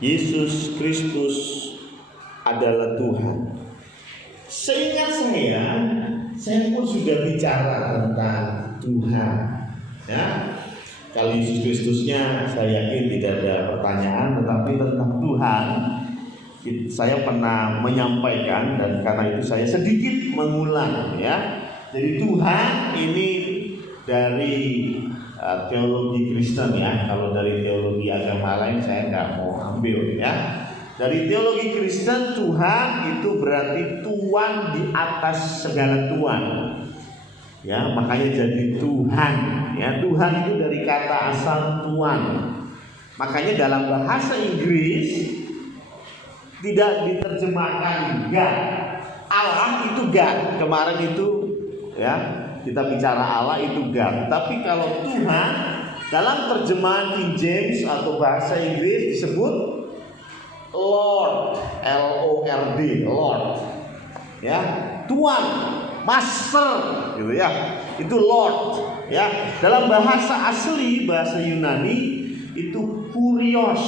Yesus Kristus adalah Tuhan. Seingat saya pun sudah bicara tentang Tuhan. Ya, kalau Yesus Kristusnya saya yakin tidak ada pertanyaan, tetapi tentang Tuhan saya pernah menyampaikan, dan karena itu saya sedikit mengulang ya. Jadi Tuhan ini dari teologi Kristen ya. Kalau dari teologi agama lain saya nggak mau ambil ya. Dari teologi Kristen, Tuhan itu berarti Tuhan di atas segala Tuhan. Ya, makanya jadi Tuhan. Ya, Tuhan itu dari kata asal Tuhan. Makanya dalam bahasa Inggris tidak diterjemahkan God. Allah itu God. Kemarin itu ya, kita bicara Allah itu God. Tapi kalau Tuhan dalam terjemahan King James atau bahasa Inggris disebut Lord, L-O-R-D, Lord. Ya, Tuhan, Master gitu ya. Itu Lord ya. Dalam bahasa asli, bahasa Yunani itu Kurios.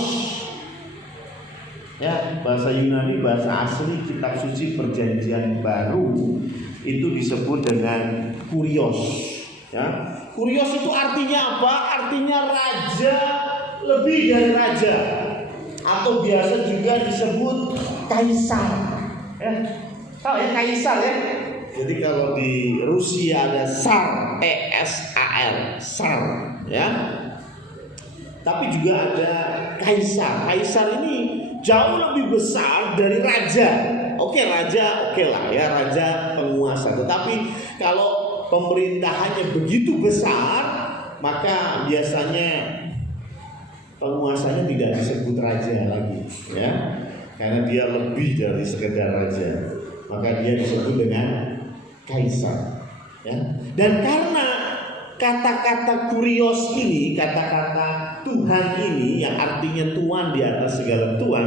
Ya, bahasa Yunani, bahasa asli kitab suci Perjanjian Baru itu disebut dengan Kurios. Ya, Kurios itu artinya apa? Artinya raja lebih dari raja, atau biasa juga disebut kaisar. Ya, tahu ya kaisar ya? Jadi kalau di Rusia ada Tsar, E-S-A-R, Tsar, ya. Tapi juga ada kaisar. Kaisar ini jauh lebih besar dari raja. Oke, raja oke lah ya, raja penguasa. Tetapi kalau pemerintahannya begitu besar, maka biasanya penguasanya tidak disebut raja lagi ya. Karena dia lebih dari sekedar raja, maka dia disebut dengan kaisar ya. Dan karena kata-kata kurios ini, kata-kata Tuhan ini yang artinya Tuhan di atas segala Tuhan,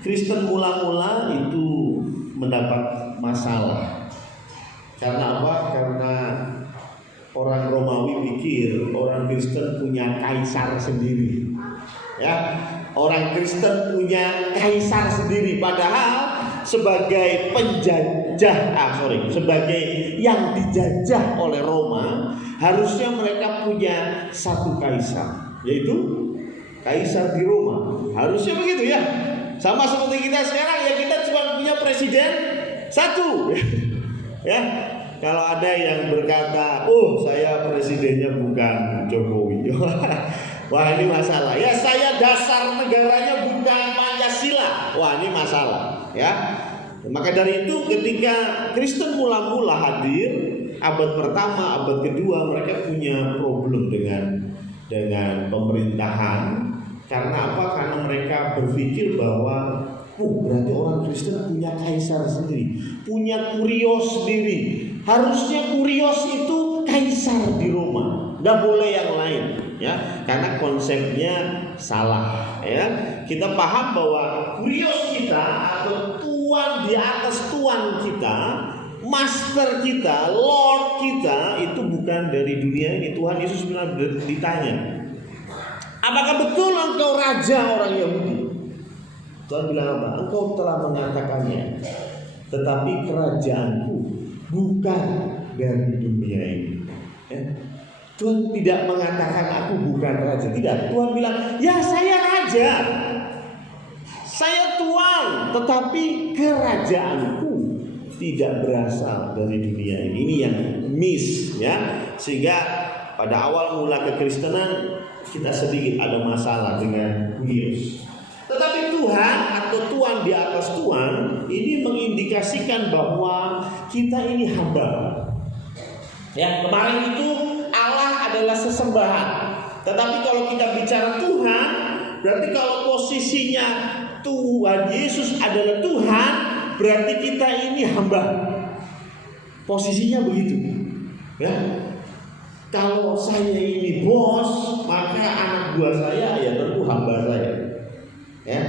Kristen mula-mula itu mendapat masalah. Karena apa? Karena orang Romawi pikir orang Kristen punya kaisar sendiri. Ya, orang Kristen punya kaisar sendiri, padahal sebagai sebagai yang dijajah oleh Roma, harusnya mereka punya satu kaisar, yaitu kaisar di Roma. Harusnya begitu ya. Sama seperti kita sekarang ya, kita cuma punya presiden satu. Ya, kalau ada yang berkata, "Oh, saya presidennya bukan Jokowi." Wah, ini masalah. Ya, saya dasar negaranya bukan Pancasila. Wah, ini masalah, ya. Maka dari itu ketika Kristen mula-mula hadir abad pertama, abad kedua, mereka punya problem dengan pemerintahan. Karena apa? Karena mereka berpikir bahwa berarti orang Kristen punya kaisar sendiri, punya kurios sendiri. Harusnya kurios itu kaisar di Roma, nggak boleh yang lain, ya. Karena konsepnya salah, ya. Kita paham bahwa kurios kita atau Tuhan di atas Tuhan kita, Master kita, Lord kita itu bukan dari dunia ini. Tuhan Yesus benar ditanya, apakah betul engkau raja orang Yahudi? Tuhan bilang apa? Engkau telah mengatakannya, tetapi kerajaanku bukan dari dunia ini. Ya. Tuhan tidak mengatakan aku bukan raja, tidak. Tuhan bilang, ya saya raja, saya Tuhan, tetapi kerajaanku tidak berasal dari dunia ini. Ini yang miss, ya. Sehingga pada awal mula kekristenan kita sedikit ada masalah dengan Yesus. Tetapi Tuhan atau Tuhan di atas Tuhan ini mengindikasikan bahwa kita ini hamba. Ya, kemarin itu Allah adalah sesembahan. Tetapi kalau kita bicara Tuhan, berarti kalau posisinya Tuhan Yesus adalah Tuhan, berarti kita ini hamba. Posisinya begitu. Ya. Kalau saya ini bos, maka anak buah saya ya tentu hamba saya. Ya,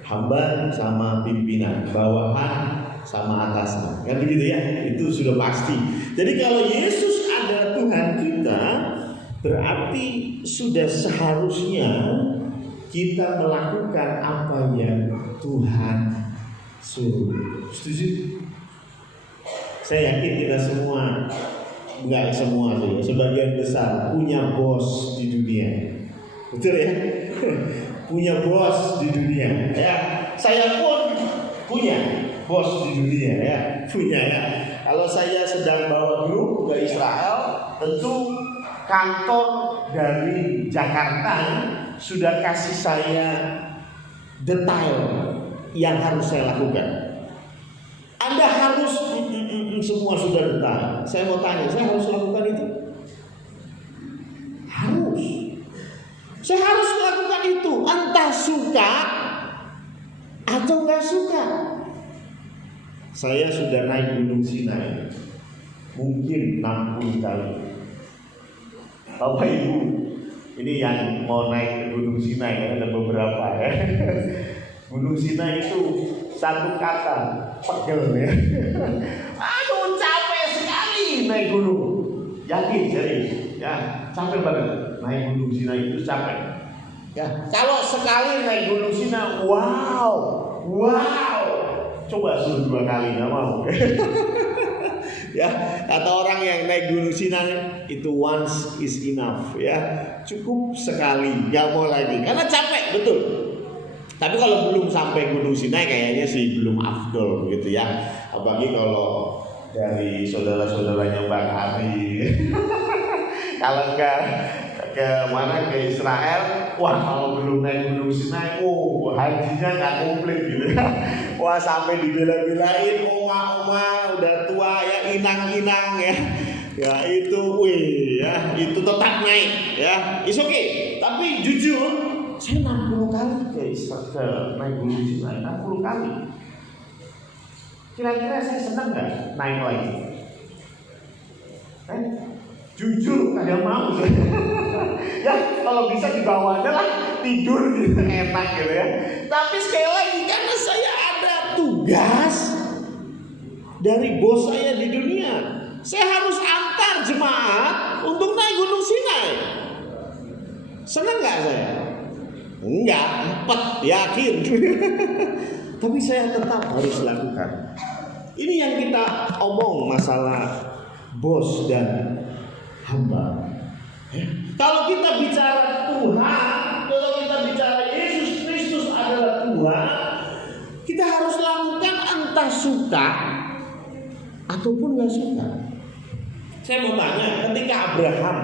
hamba sama pimpinan, bawahan sama atasan, kan begitu ya, itu sudah pasti. Jadi kalau Yesus adalah Tuhan kita, berarti sudah seharusnya kita melakukan apa yang suruh. Setuju? Saya yakin kita semua, enggak semua sih, sebagian besar punya bos di dunia. Betul ya? Punya bos di dunia. Ya, saya pun punya bos di dunia ya, punya ya. Kalau saya sedang bawa grup ke Israel, tentu kantor dari Jakarta sudah kasih saya detail yang harus saya lakukan. Anda harus semua sudah detail. Saya mau tanya, saya harus lakukan itu? Harus. Saya harus melakukan itu, entah suka atau nggak suka. Saya sudah naik Gunung Sinai mungkin 60 kali. Bapak Ibu, ini yang mau naik ke Gunung Sinai ada beberapa ya. Gunung Sinai itu satu kata, pegel ya. Aduh capek sekali naik gunung. Yakin serius ya, capek banget naik Gunung Sinai itu capek. Ya, kalau sekali naik Gunung Sinai, wow. Coba suruh 2 kali nggak mau. Ya, kata orang yang naik Gunung Sinai itu once is enough ya, cukup sekali, nggak mau lagi karena capek betul. Tapi kalau belum sampai Gunung Sinai kayaknya sih belum afdol begitu ya, apalagi kalau dari saudara-saudaranya Bang Ari. Kalau ke mana, ke Israel, wah kalau belum naik Gunung Sinai, hajinya nggak komplit gitu. Wah sampai dibela-belain, oma udah tua ya, inang-inang ya. Ya itu, ya itu tetap naik ya, it's okay. Tapi jujur, saya 60 kali ke naik Gunung Sinai, 60 kali. Kira-kira saya senang nggak naik lagi? Jujur kagak mau saya. Ya kalau bisa di bawahnya lah, tidur gitu enak gitu ya. Tapi sekali lagi karena saya ada tugas dari bos saya di dunia, saya harus antar jemaat untuk naik Gunung Sinai. Senang nggak saya? Enggak, 4 yakin. Tapi saya tetap harus lakukan. Ini yang kita omong masalah bos dan hamba. Kalau kita bicara Tuhan, kalau kita bicara Yesus Kristus adalah Tuhan, kita harus lakukan entah suka ataupun nggak suka. Saya mau tanya, ketika Abraham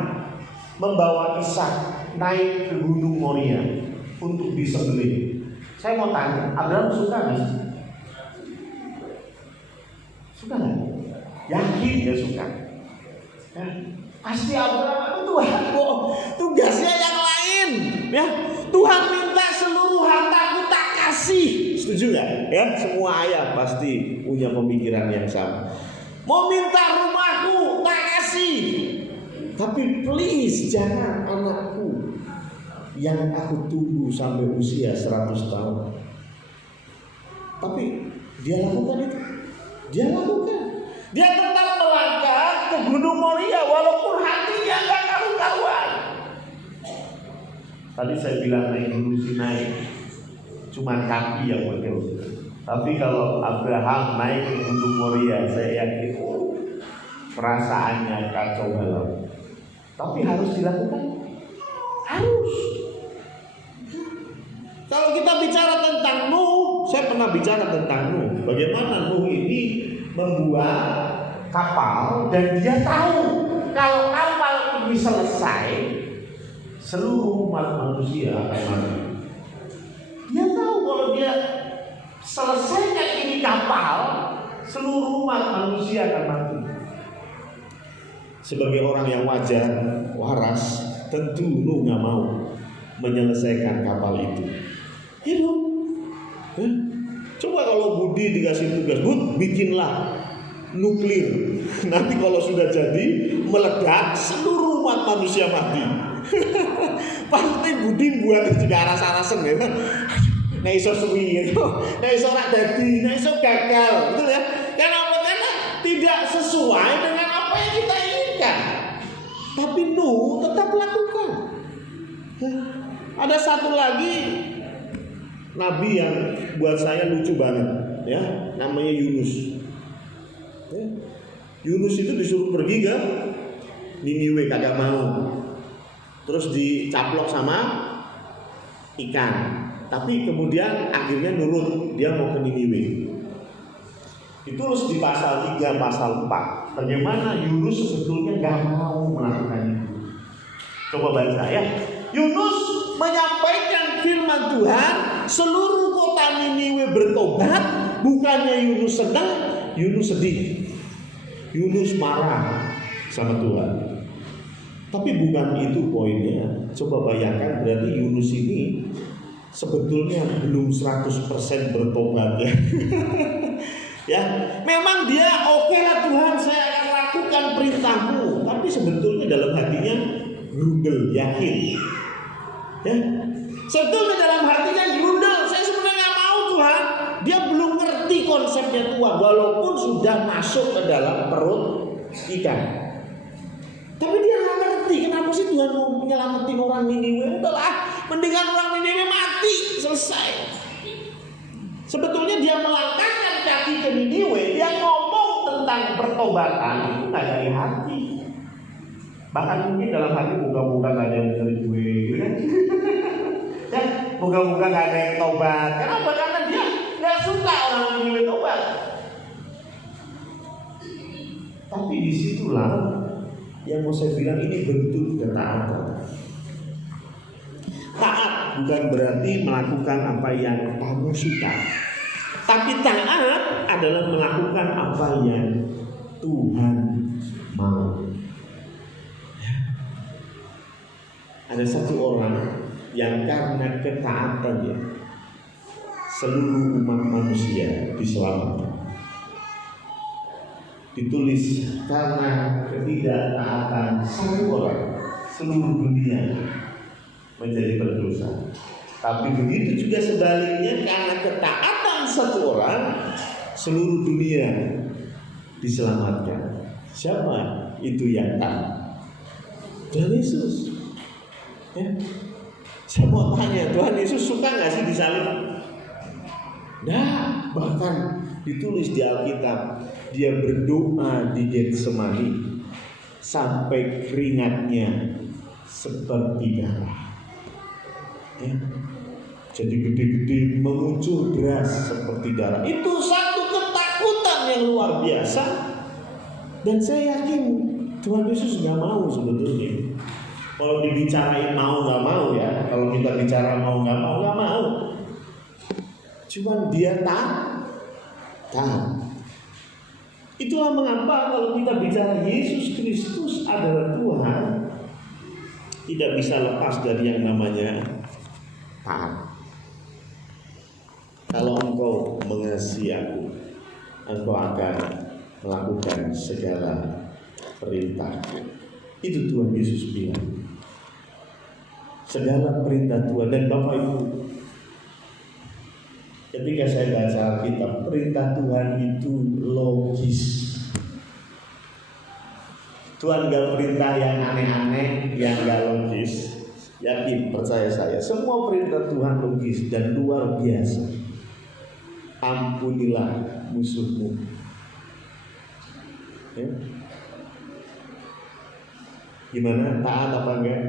membawa Ishak naik ke Gunung Moria untuk disembelih, saya mau tanya, Abraham suka nggak sih? Suka nggak? Yakin dia suka? Ya. Pasti Abraham, Tuhan tugasnya yang lain ya. Tuhan minta seluruh hartaku tak kasih. Setuju gak? Ya, semua ayah pasti punya pemikiran yang sama. Mau minta rumahku tak kasih, tapi please jangan anakku yang aku tunggu sampai usia 100 tahun. Tapi dia lakukan itu. Dia lakukan. Dia tetap melangkah ke Gunung Moria walaupun hatinya gak karu-karuan. Tadi saya bilang naik Gunung Sinai cuma kaki yang pegel. Tapi kalau Abraham naik ke Gunung Moria, saya yakin perasaannya kacau balau. Tapi harus dilakukan. Harus. Kalau kita bicara tentang Nuh, saya pernah bicara tentang Nuh. Bagaimana Nuh ini membuat kapal dan dia tahu kalau kapal ini selesai, seluruh umat manusia akan mati. Dia tahu kalau dia selesaikan ini kapal, seluruh umat manusia akan mati. Sebagai orang yang wajar, waras, tentu Nuh nggak mau menyelesaikan kapal itu. Hidup. Coba kalau Budi dikasih tugas, Bud, bikinlah nuklir. Nanti kalau sudah jadi meledak, seluruh umat manusia mati. Pasti Budi buat juga rasa-rasen ya. Nah iso suwi gitu. Nah iso ora dadi, nah iso gagal, betul ya? Karena tidak sesuai dengan apa yang kita inginkan. Tapi Nuh tetap lakukan. Ada satu lagi nabi yang buat saya lucu banget. ya, namanya Yunus. Ya. Yunus itu disuruh pergi ke Niniwe, kagak mau. Terus dicaplok sama ikan. Tapi kemudian akhirnya nurut, dia mau ke Niniwe. Itu terus di pasal 3, pasal 4. Bagaimana Yunus sebetulnya gak mau melakukan itu. Coba baca ya. Yunus menyampaikan firman Tuhan, seluruh kota Niniwe bertobat. Bukannya Yunus senang, Yunus sedih. Yunus marah sama Tuhan. Tapi bukan itu poinnya. Coba bayangkan, berarti Yunus ini sebetulnya belum 100% bertobat ya. Ya, memang dia oke lah Tuhan, saya akan lakukan perintahmu. Tapi sebetulnya dalam hatinya grundel, yakin. Ya, sebetulnya dalam hatinya grundel, saya sebenarnya nggak mau Tuhan. Dia belum ngerti konsepnya Tuhan, walaupun sudah masuk ke dalam perut ikan. Tapi dia nggak ngerti kenapa sih Tuhan mau menyelamatin orang Niniwe. Udahlah, mendingan orang Niniwe mati, selesai. Sebetulnya dia melangkahkan kaki ke Niniwe, dia ngomong tentang pertobatan itu nggak dari hati. Bahkan mungkin dalam hati moga-moga nggak ada yang dari gue, gitu kan? Ya, moga-moga nggak ada yang tobat. Kenapa? Karena dia nggak suka orang Niniwe tobat. Tapi disitulah yang mau saya bilang, ini bentuk ketaatan. Taat bukan berarti melakukan apa yang kamu suka, tapi taat adalah melakukan apa yang Tuhan mau. Ada satu orang yang karena ketaatannya seluruh umat manusia diselamatkan. Ditulis karena ketidaktaatan satu orang seluruh dunia menjadi berdosa. Tapi begitu juga sebaliknya, karena ketaatan satu orang seluruh dunia diselamatkan. Siapa itu yang taat? Tuhan Yesus. Ya. Saya mau tanya, Tuhan Yesus suka nggak sih disalib? Nah, bahkan ditulis di Alkitab, dia berdoa di Getsemani sampai keringatnya seperti darah. Ya. Jadi gede-gede mengucur deras seperti darah. Itu satu ketakutan yang luar biasa. Dan saya yakin Tuhan Yesus nggak mau sebetulnya. Kalau dibicarain mau nggak mau ya. Kalau kita bicara mau nggak mau, nggak mau. Cuman dia taat. Itulah mengapa kalau kita bicara Yesus Kristus adalah Tuhan, tidak bisa lepas dari yang namanya taat. Kalau engkau mengasihi aku, engkau akan melakukan segala perintah. Itu Tuhan Yesus bilang. Segala perintah Tuhan. Dan Bapak Ibu, ketika saya baca Alkitab, perintah Tuhan itu logis. Tuhan gak perintah yang aneh-aneh, yang gak logis. Yakin, percaya saya, semua perintah Tuhan logis dan luar biasa. Ampunilah musuhmu. Ya. Gimana? Taat apa enggak?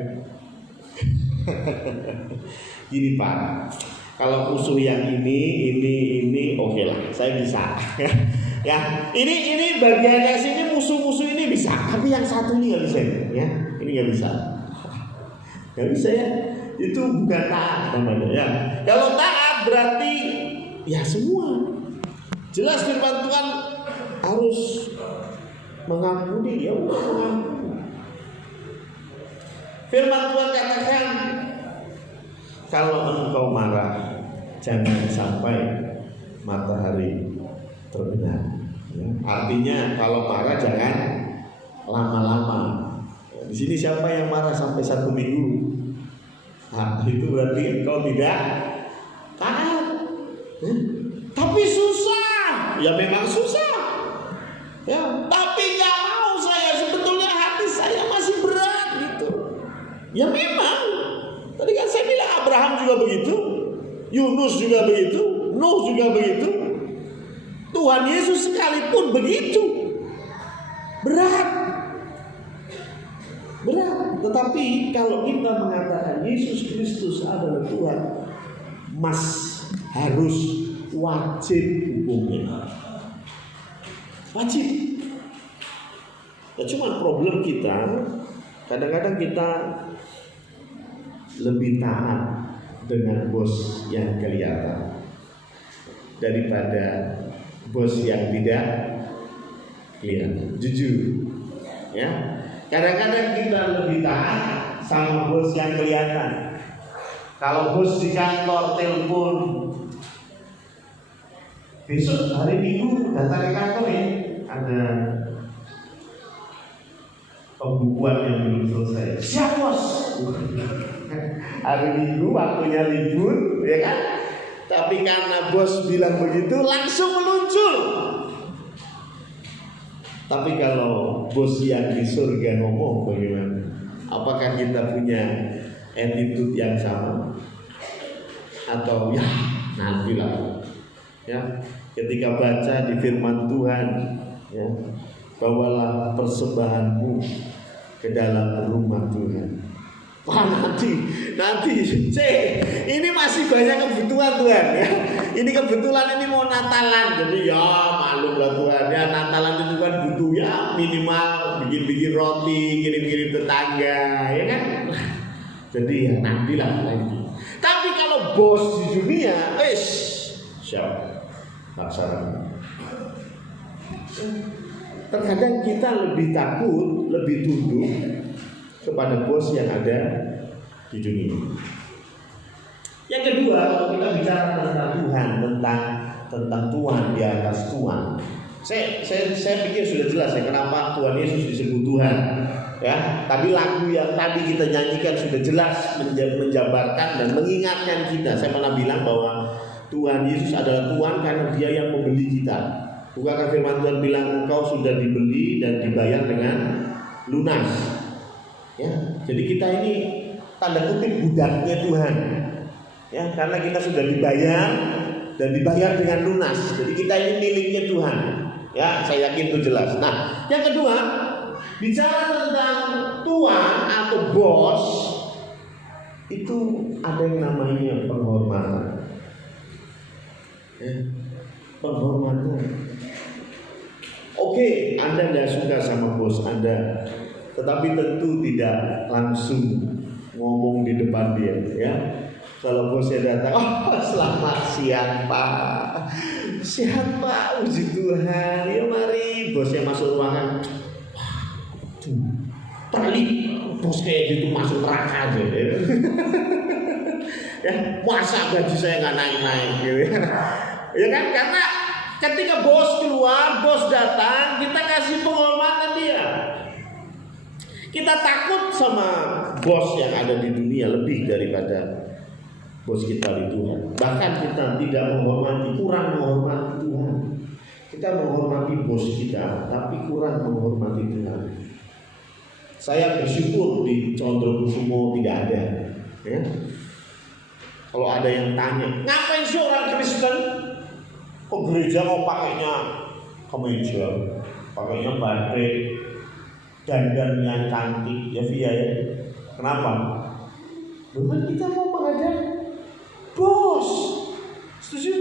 Gini Pak, kalau musuh yang ini oke lah, saya bisa. Ya, ini bagian yang sini musuh-musuh ini bisa, tapi yang satu ini nggak bisa, ya. Ini nggak bisa, nggak bisa ya. Itu bukan taat namanya. Ya, kalau taat berarti ya semua. Jelas firman Tuhan harus mengampuni, ya udah mengampuni. Firman Tuhan katakan, kalau engkau marah, jangan sampai matahari terbenam. Ya. Artinya kalau marah jangan lama-lama. Di sini siapa yang marah sampai 1 minggu? Nah, itu berarti engkau tidak taat. Tapi susah. Ya memang susah. Ya, tapi nggak mau saya. Sebetulnya hati saya masih berat gitu. Ya memang. Tadi kan saya bilang Abraham juga begitu, Yunus juga begitu, Nuh juga begitu. Tuhan Yesus sekalipun begitu. Berat. Tetapi kalau kita mengatakan Yesus Kristus adalah Tuhan, harus wajib hukumnya. Wajib. Ya, cuma problem kita, kadang-kadang kita lebih taat dengan bos yang kelihatan daripada bos yang tidak kelihatan. Jujur, ya. Kadang-kadang kita lebih taat sama bos yang kelihatan. Kalau bos di kantor telepon, besok hari Minggu datang ke kantor ya, ada pembukuan yang belum selesai. Siap bos. Hari Minggu waktunya libur, ya kan? Tapi karena bos bilang begitu, langsung meluncur. Tapi kalau bos yang di surga ngomong bagaimana? Apakah kita punya attitude yang sama? Atau ya nantilah. Ya, ketika baca di firman Tuhan, ya, bawalah persembahanmu ke dalam rumah Tuhan. Wah, nanti, ini masih banyak kebutuhan Tuhan, ya. Ini kebetulan ini mau Natalan, jadi ya maklum lah Tuhan, ya Natalan itu kan butuh ya minimal bikin roti, kirim tetangga, ya kan? Jadi ya nantilah lagi. Tapi kalau bos di dunia, siap, laksanakan. Terkadang kita lebih takut, lebih tunduk kepada bos yang ada di dunia. Yang kedua, kalau kita bicara tentang Tuhan, tentang Tuhan di atas Tuhan, saya pikir sudah jelas ya kenapa Tuhan Yesus disebut Tuhan. Ya, tadi lagu yang tadi kita nyanyikan sudah jelas menjabarkan dan mengingatkan kita. Saya pernah bilang bahwa Tuhan Yesus adalah Tuhan karena Dia yang membeli kita. Bukankah firman Tuhan bilang engkau sudah dibeli dan dibayar dengan lunas? Ya, jadi kita ini tanda kutip budaknya Tuhan. Ya, karena kita sudah dibayar dan dibayar dengan lunas. Jadi kita ini miliknya Tuhan. Ya, saya yakin itu jelas. Nah, yang kedua, bicara tentang Tuhan atau bos, itu ada yang namanya penghormatan. Ya, penghormatan. Oke, Anda tidak suka sama bos Anda, tetapi tentu tidak langsung ngomong di depan dia, ya. Kalau bosnya datang, selamat siang Pak, sehat Pak, puji Tuhan, ya mari. Bosnya masuk ruangan, pelik, bos kayak gitu masuk neraka aja, ya. Masa gaji saya nggak naik-naik, gitu, ya kan? Karena ketika bos keluar, bos datang, kita kasih penghormatan dia. Kita takut sama bos yang ada di dunia lebih daripada bos kita di Tuhan. Bahkan kita tidak menghormati, kurang menghormati Tuhan. Kita menghormati bos kita, tapi kurang menghormati Tuhan. Saya bersyukur di Condrokusumo tidak ada. Ya. Kalau ada yang tanya, ngapain sih orang Kristen ke gereja mau pakainya kemeja, pakainya batik, dandan yang cantik, ya via ya. Kenapa? Bukan kita mau menghadap bos. Setuju?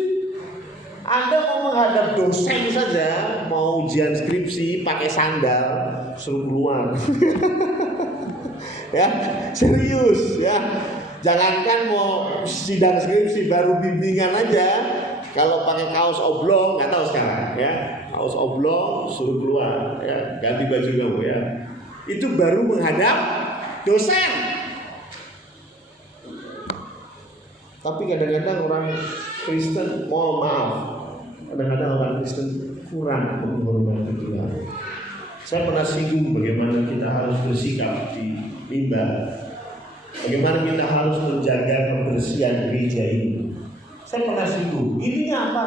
Anda mau menghadap dosen saja, mau ujian skripsi pakai sandal, suruh keluar. Ya, serius ya. Jangankan mau sidang skripsi, baru bimbingan aja. Kalau pakai kaos oblong, nggak tahu sekarang ya. Kaos oblong suruh keluar, ya, ganti baju kamu ya. Itu baru menghadap dosen. Tapi kadang-kadang orang Kristen, mohon maaf, kadang-kadang orang Kristen kurang menghormati Tuhan. Saya pernah singgung bagaimana kita harus bersikap di mimbar, bagaimana kita harus menjaga kebersihan gereja ini. Saya pernah singgung, ini apa?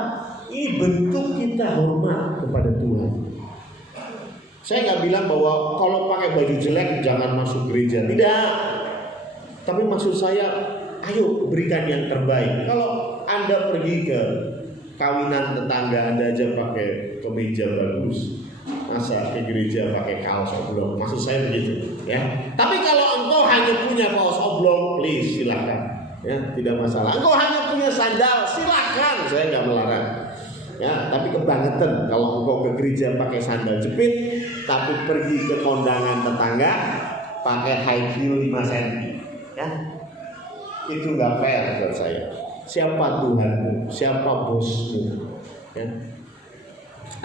Ini bentuk kita hormat kepada Tuhan. Saya nggak bilang bahwa kalau pakai baju jelek jangan masuk gereja, tidak. Tapi maksud saya, ayo berikan yang terbaik. Kalau Anda pergi ke kawinan tetangga Anda aja pakai kemeja bagus, masa ke gereja pakai kaos oblong? Maksud saya begitu, ya. Tapi kalau engkau hanya punya kaos oblong, please silakan, ya, tidak masalah. Engkau hanya punya sandal, silakan, saya nggak melarang. Ya, tapi kebangetan kalau engkau ke gereja pakai sandal jepit, tapi pergi ke kondangan tetangga pakai high heel 5 cm, ya, itu nggak fair buat saya. Siapa Tuhanmu? Siapa bosmu? Ya.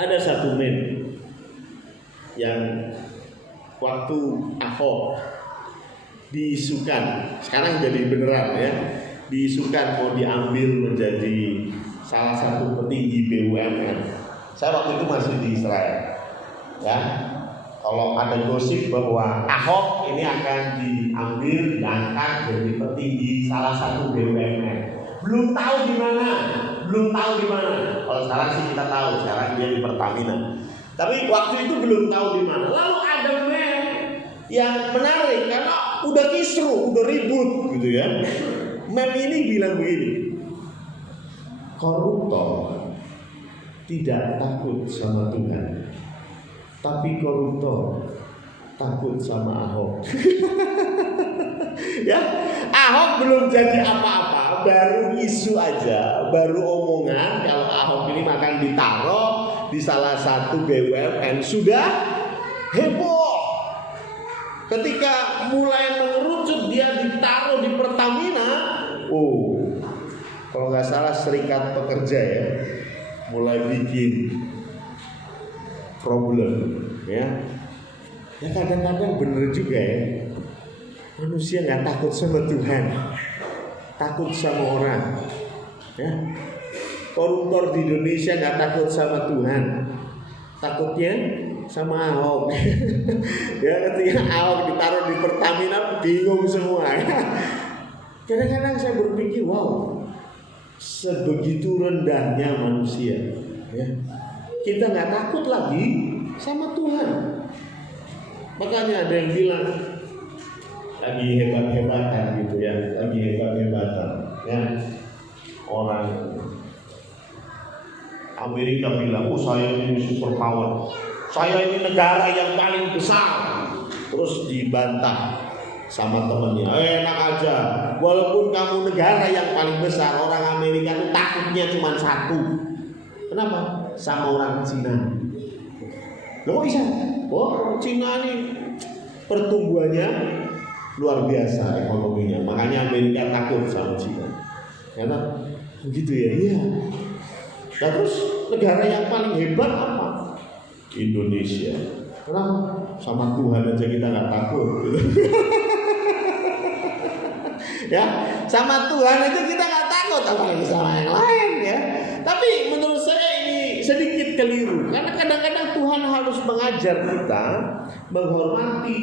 Ada satu meme yang waktu Ahok diisukan, sekarang jadi beneran, ya, diisukan mau diambil menjadi salah satu petinggi BUMN. Saya waktu itu masih di Israel, ya. Kalau ada gosip bahwa Ahok ini akan diambil, diangkat jadi petinggi salah satu BUMN, belum tahu di mana. Kalau sekarang sih kita tahu, sekarang dia di Pertamina. Tapi waktu itu belum tahu di mana. Lalu ada meme yang menarik karena udah kisruh, udah ribut, gitu ya. Meme ini bilang begini: koruptor tidak takut sama Tuhan, tapi koruptor takut sama Ahok. Ya, Ahok belum jadi apa-apa, baru isu aja, baru omongan kalau Ahok ini akan ditaruh di salah satu BUMN, sudah heboh. Ketika mulai mengerucut dia ditaruh di Pertamina, kalau nggak salah Serikat Pekerja, ya, mulai bikin problem, ya. Ya kadang-kadang bener juga, ya, manusia nggak takut sama Tuhan, takut sama orang, ya. Koruptor di Indonesia nggak takut sama Tuhan, takutnya sama Ahok. Ya, ketika Ahok ditaruh di Pertamina bingung semua, ya. Kadang-kadang saya berpikir, wow, sebegitu rendahnya manusia, ya. Kita nggak takut lagi sama Tuhan. Makanya ada yang bilang lagi hebat-hebatan gitu, ya, lagi hebat-hebatan, ya. Orang Amerika bilang, saya ini super power, saya ini negara yang paling besar. Terus dibantah sama temennya, enak aja, walaupun kamu negara yang paling besar, orang Amerika itu takutnya cuma satu. Kenapa? Sama orang Cina. Loh kok bisa? Oh, Cina ini pertumbuhannya luar biasa ekonominya, makanya Amerika takut sama Cina. Karena begitu, ya. Iya. Nah, terus negara yang paling hebat apa? Indonesia. Kenapa? Sama Tuhan aja kita nggak takut. Ya, sama Tuhan aja kita nggak takut, apalagi sama yang lain, ya. Tapi menurut saya ini sedikit keliru, karena kadang-kadang Tuhan harus mengajar kita menghormati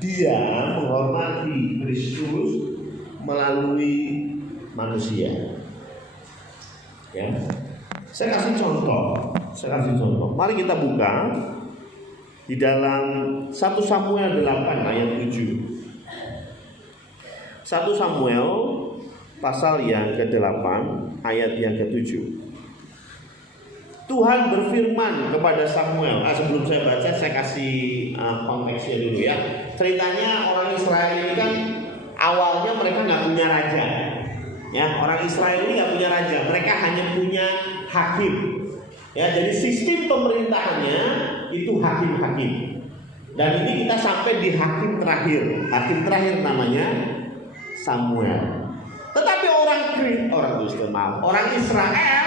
Dia, menghormati Kristus melalui manusia. Ya, saya kasih contoh. Mari kita buka di dalam 1 Samuel 8 ayat 7. 1 Samuel pasal yang ke-8 ayat yang ke-7. Tuhan berfirman kepada Samuel. Sebelum saya baca, saya kasih konteksnya dulu, ya. Ceritanya orang Israel ini kan awalnya mereka nggak punya raja, ya. Orang Israel ini nggak punya raja, mereka hanya punya hakim, ya. Jadi sistem pemerintahannya itu hakim-hakim. Dan ini kita sampai di hakim terakhir. Hakim terakhir namanya Samuel. Tetapi orang Israel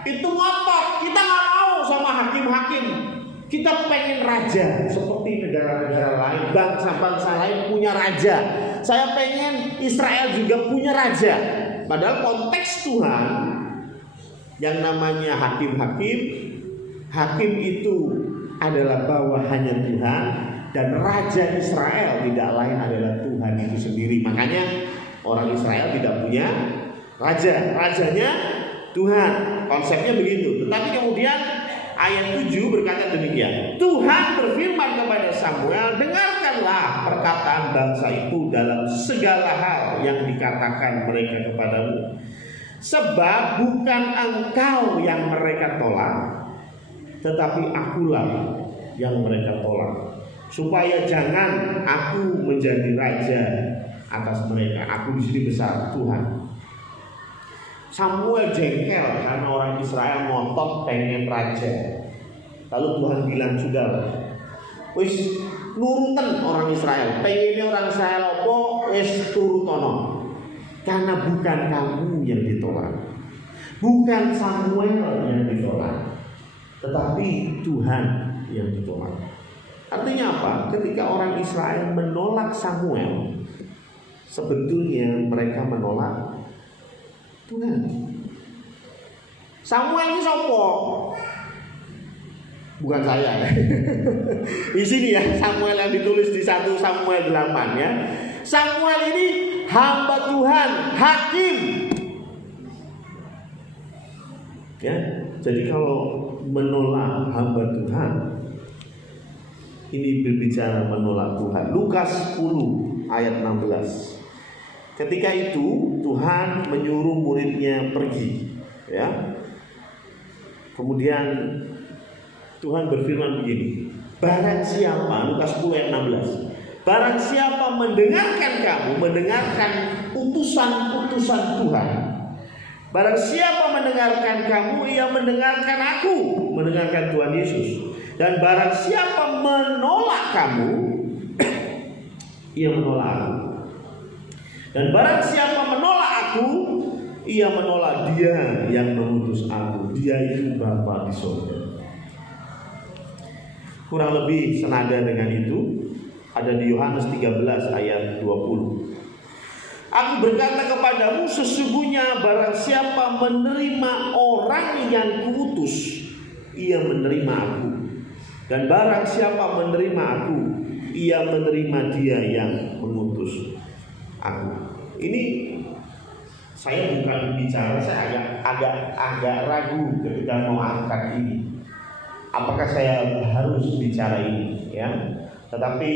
itu ngotot, kita nggak mau sama hakim-hakim, kita pengen raja seperti negara-negara lain, bangsa-bangsa lain punya raja. Saya pengen Israel juga punya raja. Padahal konteks Tuhan yang namanya hakim-hakim, hakim itu adalah bawahannya Tuhan, dan raja Israel tidak lain adalah Tuhan itu sendiri. Makanya orang Israel tidak punya raja, rajanya Tuhan. Konsepnya begitu. Tetapi kemudian ayat 7 berkata demikian. Tuhan berfirman kepada Samuel, dengarkanlah perkataan bangsa itu dalam segala hal yang dikatakan mereka kepadamu. Sebab bukan engkau yang mereka tolak, tetapi akulah yang mereka tolak, supaya jangan aku menjadi raja atas mereka. Aku di sini besar, Tuhan. Samuel jengkel karena orang Israel ngotot pengen raja. Lalu Tuhan bilang, sudah, wis nurutan orang Israel. Pengennya orang Israel apa, wis turutono. Karena bukan kamu yang ditolak, bukan Samuel yang ditolak, tetapi Tuhan yang ditolak. Artinya apa? Ketika orang Israel menolak Samuel, sebetulnya mereka menolak Tuhan. Samuel ini sopo? Bukan saya. Di sini ya, Samuel yang ditulis di 1 Samuel 8 ya. Samuel ini hamba Tuhan, hakim. Ya, jadi kalau menolak hamba Tuhan, ini berbicara menolak Tuhan. Lukas 10 ayat 16. Ketika itu Tuhan menyuruh muridnya pergi, ya. Kemudian Tuhan berfirman begini, barang siapa, Lukas 10 ayat 16, barang siapa mendengarkan kamu, mendengarkan utusan-utusan Tuhan, barang siapa mendengarkan kamu, ia mendengarkan aku, mendengarkan Tuhan Yesus. Dan barang siapa menolak kamu, ia menolak aku. Dan barang siapa menolak aku, ia menolak Dia yang mengutus aku. Dia itu Bapa di surga. Kurang lebih senada dengan itu ada di Yohanes 13 ayat 20. Aku berkata kepadamu, sesungguhnya barang siapa menerima orang yang kuutus, ia menerima aku. Dan barang siapa menerima aku, ia menerima Dia yang mengutus aku. Ini saya bukan bicara, saya agak ragu ketika mau angkat ini. Apakah saya harus bicara ini, ya? Tetapi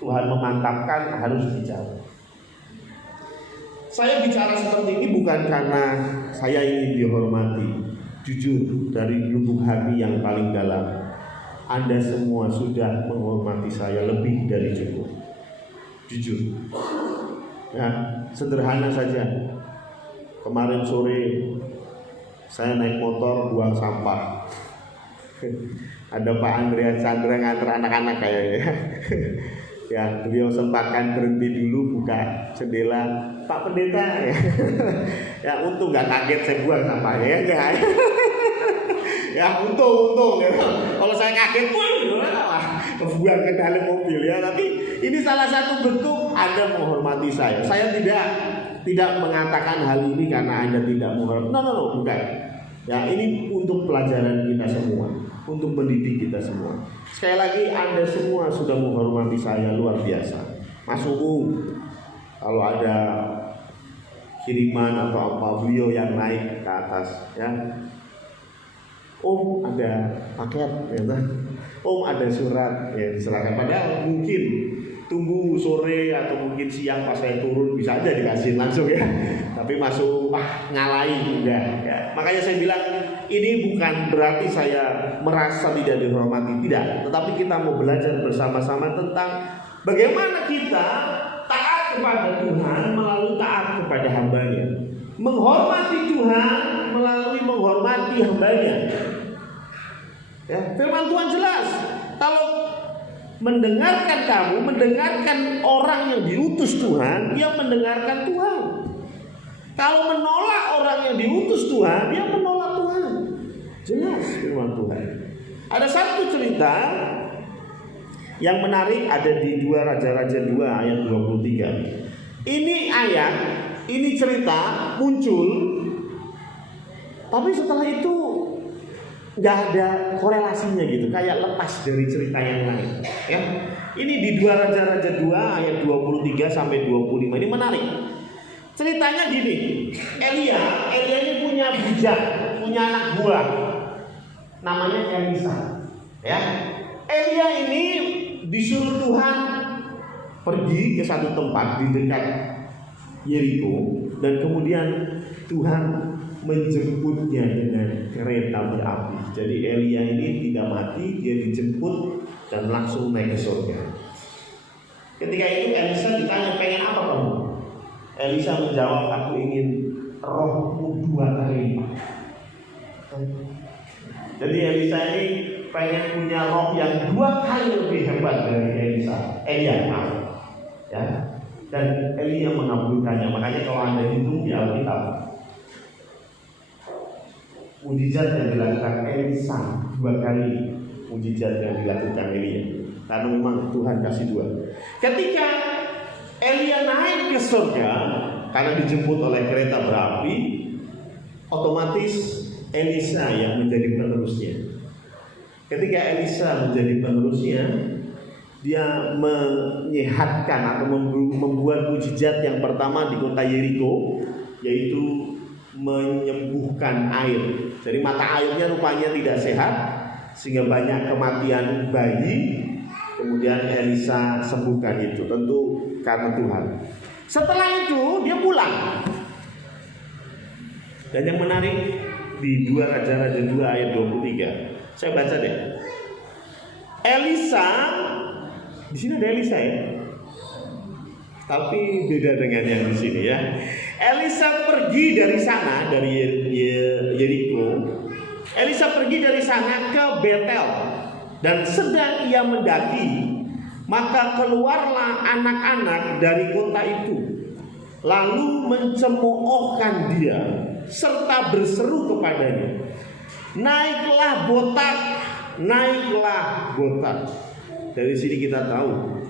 Tuhan memantapkan harus bicara. Saya bicara seperti ini bukan karena saya ingin dihormati. Jujur dari lubuk hati yang paling dalam, Anda semua sudah menghormati saya lebih dari cukup. Jujur. Ya, sederhana saja. Kemarin sore saya naik motor buang sampah. Ada Pak Andreas Chandra nganter anak-anak kayaknya. Ya, beliau sempatkan berhenti dulu buka jendela, Pak Pendeta. Ya, untung nggak kaget saya buang sampahnya ya enggak. Ya, untung ya. Kalau saya kaget pun gimana, kebuang ke dalam mobil ya. Tapi ini salah satu bentuk Anda menghormati saya. Saya tidak mengatakan hal ini karena Anda tidak menghormati. No, bukan. Ya, ini untuk pelajaran kita semua, untuk mendidik kita semua. Sekali lagi, Anda semua sudah menghormati saya luar biasa. Mas Ungu, kalau ada kiriman atau apa, beliau yang naik ke atas, ya. Om ada paket, ya. Om ada surat, ya diserahkan. Padahal mungkin tunggu sore atau mungkin siang pas saya turun bisa aja dikasih langsung ya. Tapi masuk ngalahin enggak ya. Makanya saya bilang ini bukan berarti saya merasa tidak dihormati, tidak. Tetapi kita mau belajar bersama-sama tentang bagaimana kita taat kepada Tuhan melalui taat kepada hamba-Nya. Menghormati Tuhan melalui menghormati hamba-Nya. Ya, firman Tuhan jelas. Kalau mendengarkan kamu, mendengarkan orang yang diutus Tuhan, dia mendengarkan Tuhan. Kalau menolak orang yang diutus Tuhan, dia menolak Tuhan. Jelas firman Tuhan. Ada satu cerita yang menarik ada di 2 Raja-Raja 2 ayat 23. Ini ayat, ini cerita muncul, tapi setelah itu nggak ada korelasinya gitu, kayak lepas dari cerita yang lain. Ya, ini di 2 Raja-Raja 2 ayat 23 sampai 25 ini menarik. Ceritanya gini, Elia ini punya bujang, punya anak buah, namanya Elisa. Ya, Elia ini disuruh Tuhan pergi ke satu tempat di dekat Yeriko, dan kemudian Tuhan menjemputnya dengan kereta berapi. Jadi Elia ini tidak mati, dia dijemput dan langsung naik ke surga. Ketika itu Elisa ditanya, pengen apa kamu? Elisa menjawab, aku ingin rohmu 2 kali. Jadi Elisa ini pengen punya roh yang 2 kali lebih hebat dari Elia. Ya. Dan Elia mengabulkannya. Makanya kalau Anda hitung di Alkitab, mujizat yang dilakukan Elisa 2 kali mujizat yang dilakukan Elia. Karena memang Tuhan kasih 2. Ketika Elia naik ke surga karena dijemput oleh kereta berapi, otomatis Elisa yang menjadi penerusnya. Ketika Elisa menjadi penerusnya, dia menyehatkan atau membuat mujizat yang pertama di kota Yeriko, yaitu menyembuhkan air. Jadi mata airnya rupanya tidak sehat, sehingga banyak kematian bayi. Kemudian Elisa sembuhkan itu, tentu karena Tuhan. Setelah itu dia pulang. Dan yang menarik di 2 Raja-Raja 2 ayat 23, saya baca deh. Elisa, di sini ada Elisa ya, tapi beda dengan yang di sini ya. Elisa pergi dari sana, dari Yeriko. Elisa pergi dari sana ke Betel, dan sedang ia mendaki, maka keluarlah anak-anak dari kota itu, lalu mencemoohkan dia serta berseru kepadanya, naiklah botak, naiklah botak. Dari sini kita tahu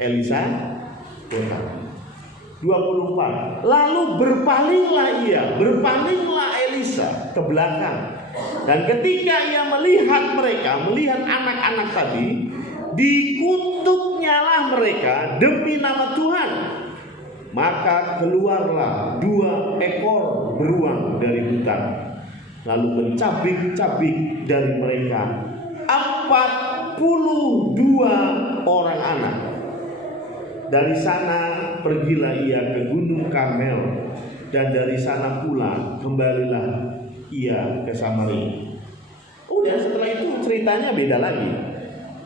Elisa botak. 24. Lalu berpalinglah Elisa ke belakang. Dan ketika ia melihat mereka, melihat anak-anak tadi, dikutuknyalah mereka demi nama Tuhan. Maka keluarlah 2 ekor beruang dari hutan, lalu mencabik-cabik dari mereka 42 orang anak. Dari sana pergilah ia ke Gunung Karmel, dan dari sana pula kembalilah ia ke Samaria. Udah, setelah itu ceritanya beda lagi.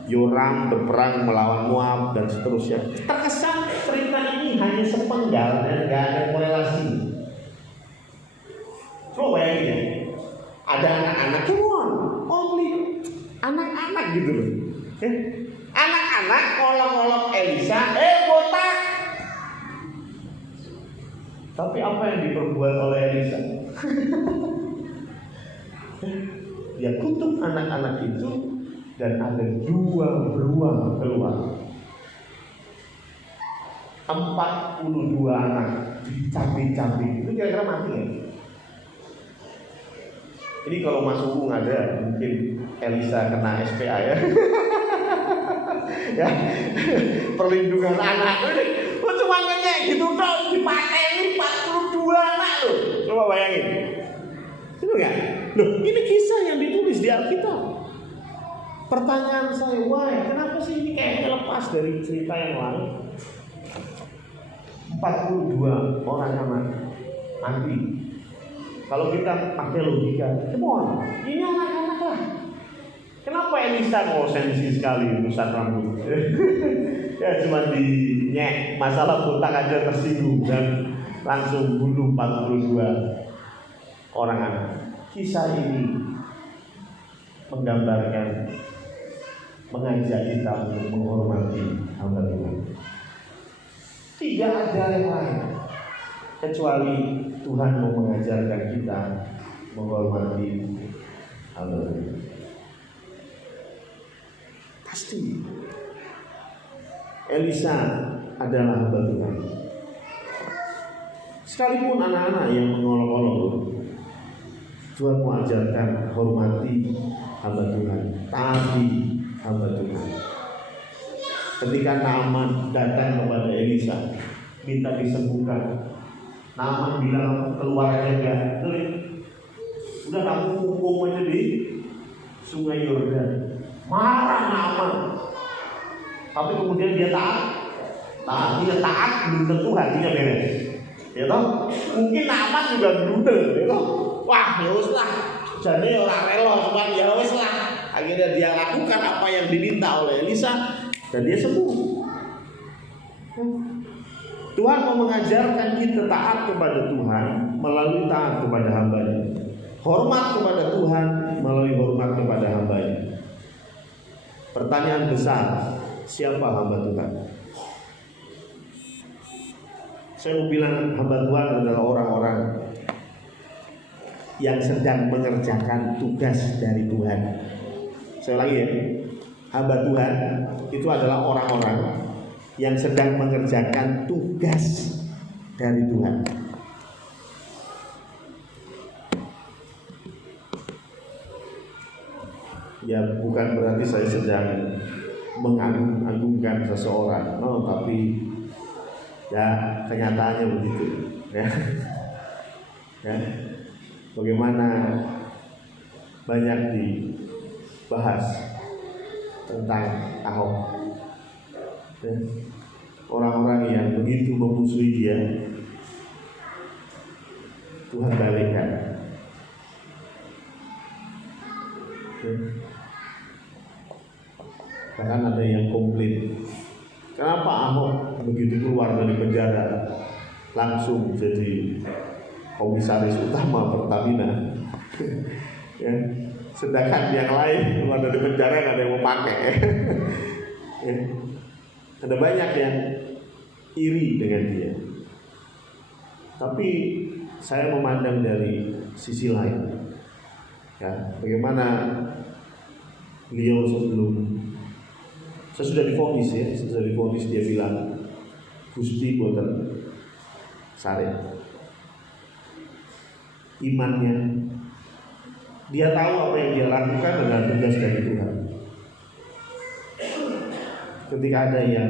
Yoram berperang melawan Moab dan seterusnya. Terkesan cerita ini hanya sepenggal dan gak ada korelasi. Coba bayangin ya, ada anak-anak, come on, only anak-anak gitu loh. Anak-anak kolok-kolok Elisa, botak. Tapi apa yang diperbuat oleh Elisa? Dia kutuk anak-anak itu, dan ada 2 beruang keluar. 42 anak dicabik-cabik. Itu kira-kira mati ya? Ini kalau Mas Ungung ada, mungkin Elisa kena SPA ya. Ya, perlindungan anak. Lu cuma ngecek gitu dong, dipateni 42 anak loh. Coba bayangin. Itu enggak? Loh, ini kisah yang ditulis di Alkitab. Pertanyaan saya, why? Kenapa sih ini kayaknya lepas dari cerita yang lain? 42 orang anak mati. Kalau kita pakai logika, come on, ini anak-anak lah. Kenapa Elisa mau sensi sekali urusan rambut? Ya cuma dinyek, masalah botak aja tersinggung dan langsung bunuh 42 orang anak. Kisah ini menggambarkan, mengajak kita untuk menghormati hamba Tuhan. Tidak ada yang lain kecuali Tuhan mau mengajarkan kita menghormati hamba Tuhan. Pasti Elisa adalah hamba Tuhan. Sekalipun anak-anak yang mengolok-olok, Tuhan mau ajarkan hormati hamba Tuhan, taati hamba Tuhan. Ketika Naaman datang kepada Elisa minta disembuhkan, Naaman bilang keluar aja enggak, udah kamu hukum aja di Sungai Yordan. Marah Naaman, tapi kemudian dia taat. Dia taat belum tentu hatinya beres. Ya toh, mungkin Naaman juga berundel, ya toh. Wah, ya wis lah. Jadi orang rela cuman ya wis lah. Akhirnya dia lakukan apa yang diminta oleh Elisa dan dia sembuh. Tuhan mau mengajarkan kita taat kepada Tuhan melalui taat kepada hamba-Nya. Hormat kepada Tuhan melalui hormat kepada hamba-Nya. Pertanyaan besar, siapa hamba Tuhan? Saya mau bilang hamba Tuhan adalah orang-orang yang sedang mengerjakan tugas dari Tuhan. Saya lagi ya, hamba Tuhan itu adalah orang-orang yang sedang mengerjakan tugas dari Tuhan. Ya bukan berarti saya sedang mengagung-agungkan seseorang, no, tapi ya kenyataannya begitu, ya. Ya, bagaimana banyak dibahas tentang Ahok, ya. Orang-orang yang begitu memusuhi dia, Tuhan balikkan. Ya. Bahkan ada yang komplain, kenapa Ahok begitu keluar dari penjara langsung jadi komisaris utama Pertamina? Ya, sedangkan yang lain keluar dari penjara nggak ada yang mau pakai. Ya, ada banyak yang iri dengan dia. Tapi saya memandang dari sisi lain, ya, bagaimana beliau sebelum saya sudah divonis, ya, sudah divonis, dia bilang Gusti boten sare. Imannya, dia tahu apa yang dia lakukan adalah tugas dari Tuhan. Ketika ada yang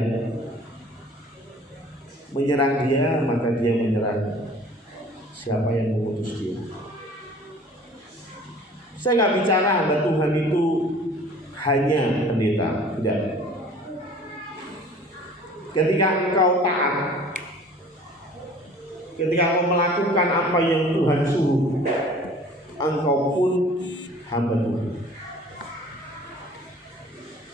menyerang dia, maka dia menyerang siapa yang mengutus dia. Saya nggak bicara hamba Tuhan itu hanya pendeta, tidak. Ketika engkau taat, ketika engkau melakukan apa yang Tuhan suruh, engkau pun hamba Tuhan.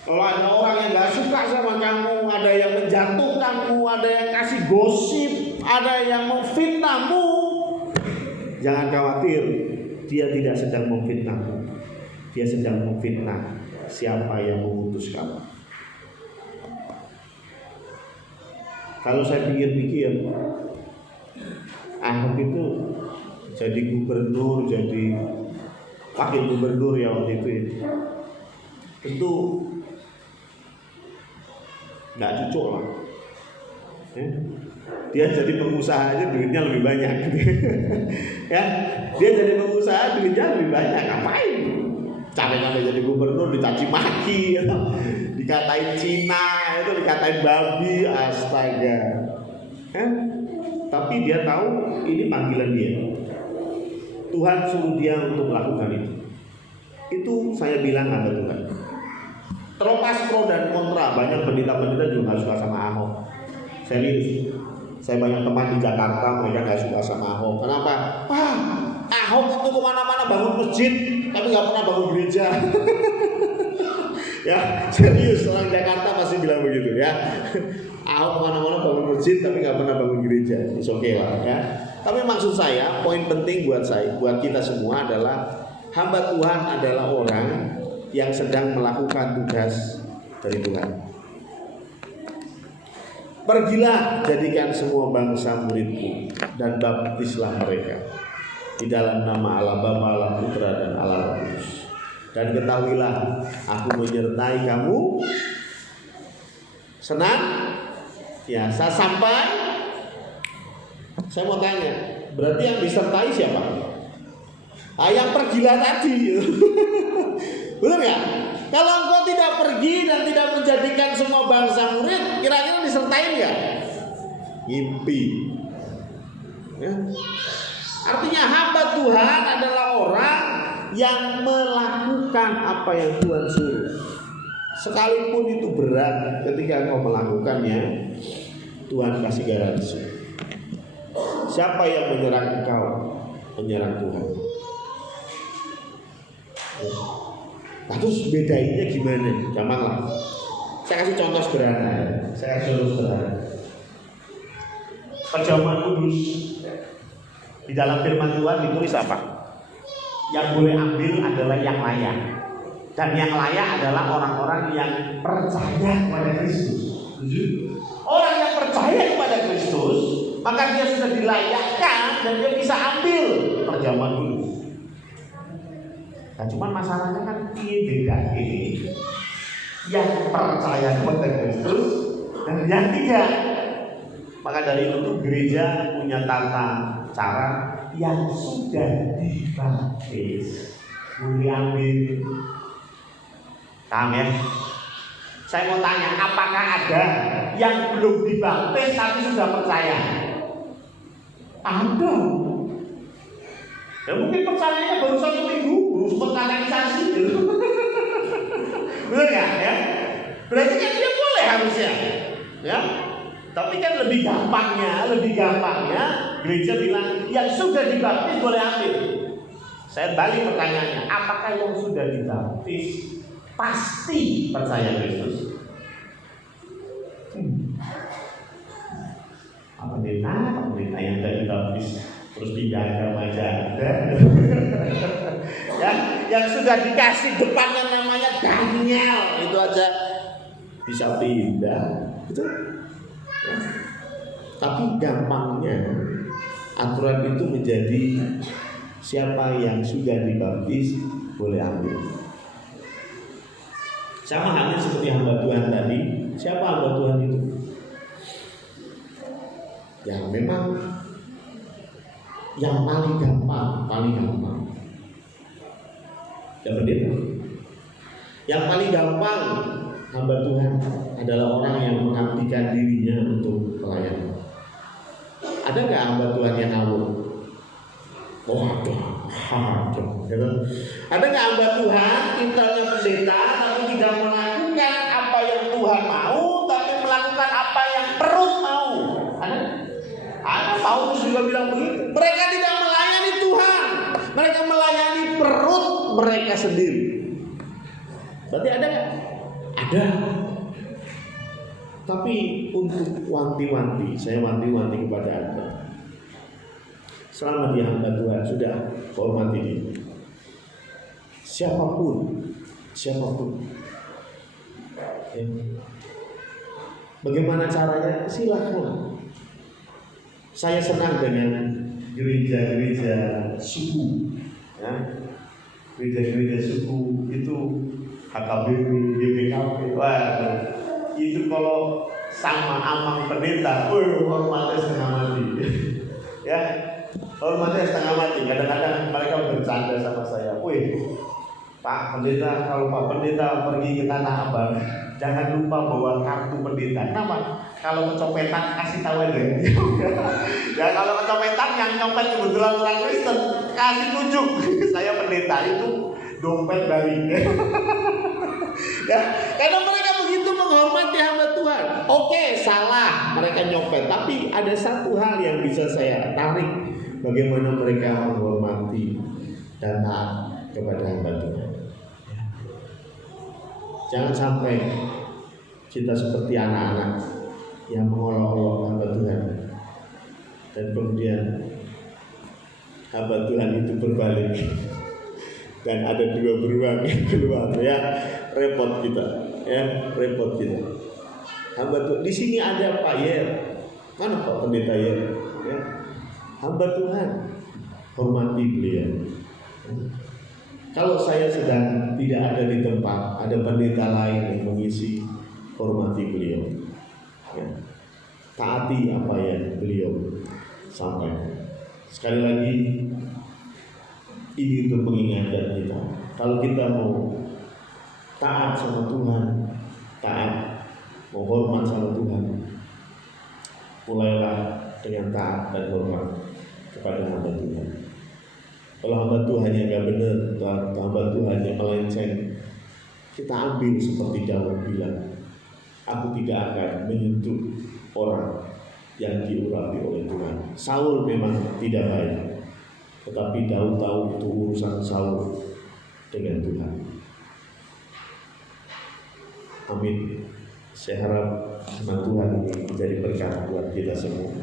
Kalau ada orang yang gak suka sama kamu, ada yang menjatuhkanmu, ada yang kasih gosip, ada yang memfitnahmu, jangan khawatir, dia tidak sedang memfitnahmu. Dia sedang memfitnah siapa yang mengutus kamu. Kalau saya pikir-pikir, Ahok itu jadi gubernur, jadi wakil gubernur ya waktu itu, tentu nggak cocok lah. Ya. Dia jadi pengusaha aja duitnya lebih banyak. Ya, dia jadi pengusaha duitnya lebih banyak. Ngapain? Cari jadi gubernur dicaci maki, ya. Dikatain Cina, itu dikatain babi, astaga. Ya. Tapi dia tahu ini panggilan dia. Tuhan suruh dia untuk melakukan itu. Itu saya bilang ada Tuhan. Terlepas pro dan kontra, banyak pendeta-pendeta juga gak suka sama Ahok. Serius, saya banyak teman di Jakarta, mereka gak suka sama Ahok. Kenapa? Wah, Ahok itu kemana-mana bangun masjid, tapi gak pernah bangun gereja. Ya, serius, orang Jakarta pasti bilang begitu ya. Ahok kemana-mana bangun masjid, tapi gak pernah bangun gereja. It's okay lah ya. Tapi maksud saya, poin penting buat saya, buat kita semua adalah hamba Tuhan adalah orang yang sedang melakukan tugas dari Tuhan. Pergilah, jadikan semua bangsa muridku dan baptislah mereka di dalam nama Allah Bapa, Allah Putra dan Allah Roh Kudus. Dan ketahuilah, aku menyertai kamu. Senang? Ya, saya sampai. Saya mau tanya, berarti yang disertai siapa? Yang pergilah tadi. Benar ya? Kalau engkau tidak pergi dan tidak menjadikan semua bangsa murid, kira-kira disertai nggak? Ngimpi. Ya. Artinya hamba Tuhan adalah orang yang melakukan apa yang Tuhan suruh. Sekalipun itu berat, ketika engkau melakukannya, Tuhan kasih garansi. Siapa yang menyerang engkau? Menyerang Tuhan. Nah, terus bedainnya gimana? Gampang lah. Saya kasih contoh sederhana. Perjamuan kudus di dalam firman Tuhan ditulis apa? Yang boleh ambil adalah yang layak. Dan yang layak adalah orang-orang yang percaya kepada Kristus. Orang yang percaya kepada Kristus, maka dia sudah dilayakkan dan dia bisa ambil perjamuan kudus. Nah, cuman masalahnya kan ini beda ini. Yang percaya kepada Kristus dan yang tidak. Maka dari itu gereja punya tata cara yang sudah dibaptis boleh ambil. Paham ya? Saya mau tanya, apakah ada yang belum dibaptis tapi sudah percaya? Ada. Ya mungkin percayanya baru 1 minggu, baru sempat kanalisasi. Benar ya? Berarti kan dia boleh harusnya. Ya. Tapi kan lebih gampangnya gereja bilang yang sudah dibaptis boleh ambil. Saya balik pertanyaannya, apakah yang sudah dibaptis pasti percaya Kristus? Pendeta yang sudah dibaptis terus pindah agama aja ada. Ya, yang sudah dikasih depannya namanya Daniel itu aja bisa pindah, gitu. Ya. Tapi gampangnya aturan itu menjadi siapa yang sudah dibaptis boleh ambil. Sama halnya seperti hamba Tuhan tadi. Siapa hamba Tuhan itu? Ya memang yang paling gampang. Ya pendeta. Yang paling gampang hamba Tuhan adalah orang yang mengabdikan dirinya untuk pelayanan. Ada nggak hamba Tuhan yang ngawur? Oh ada. Ada nggak hamba Tuhan intelnya pendeta tapi tidak melakukan apa yang Tuhan mau, tapi melakukan apa yang perut mau? Ada Paulus juga bilang begitu. Mereka tidak melayani Tuhan, mereka melayani perut mereka sendiri. Berarti ada nggak? Ada. Tapi untuk wanti-wanti, saya wanti-wanti kepada Anda. Selama dia hamba Tuhan, sudah hormati dia. Siapapun. Ya. Bagaimana caranya? Silakan. Saya senang dengan gereja-gereja suku. Ya. Gereja-gereja suku itu HKBP, BPKP, wah, itu kalau sama amang pendeta, hormatnya setengah mati. Ya, hormatnya setengah mati. Kadang-kadang mereka bercanda sama saya, Pak Pendeta, kalau Pak Pendeta pergi ke Tanah Abang, jangan lupa bawa kartu pendeta. Kenapa? Kalau kecopetan kasih tahu aja. Ya kalau kecopetan yang nyopet kebetulan orang Kristen, kasih tunjuk saya pendeta itu dompet balik. Ya, karena mereka begitu menghormati hamba Tuhan. Oke, salah mereka nyopet, tapi ada satu hal yang bisa saya tarik, bagaimana mereka menghormati dan taat kepada hamba Tuhan. Jangan sampai kita seperti anak-anak yang mengolok-olok hamba Tuhan, dan kemudian hamba Tuhan itu berbalik dan ada 2 beruang yang keluar, ya repot kita. Hamba Tuhan di sini ada Pak Yer, mana Pak Pendeta Yer? Ya. Hamba Tuhan, hormati beliau. Kalau saya sedang tidak ada di tempat, ada pendeta lain yang mengisi, hormati beliau. Ya. Taati apa yang beliau sampaikan. Sekali lagi, ini untuk mengingatkan kita. Kalau kita mau taat sama Tuhan, mau hormat sama Tuhan, mulailah dengan taat dan hormat kepada hamba Tuhan. Kalau hamba Tuhan yang gak benar, atau hamba Tuhan yang melenceng, kita ambil seperti Daud bilang, aku tidak akan menyentuh orang yang diurapi oleh Tuhan. Saul memang tidak baik, tetapi Daud tahu itu urusan Saul dengan Tuhan. Amin. Saya harap firman Tuhan ini menjadi berkat buat kita semua.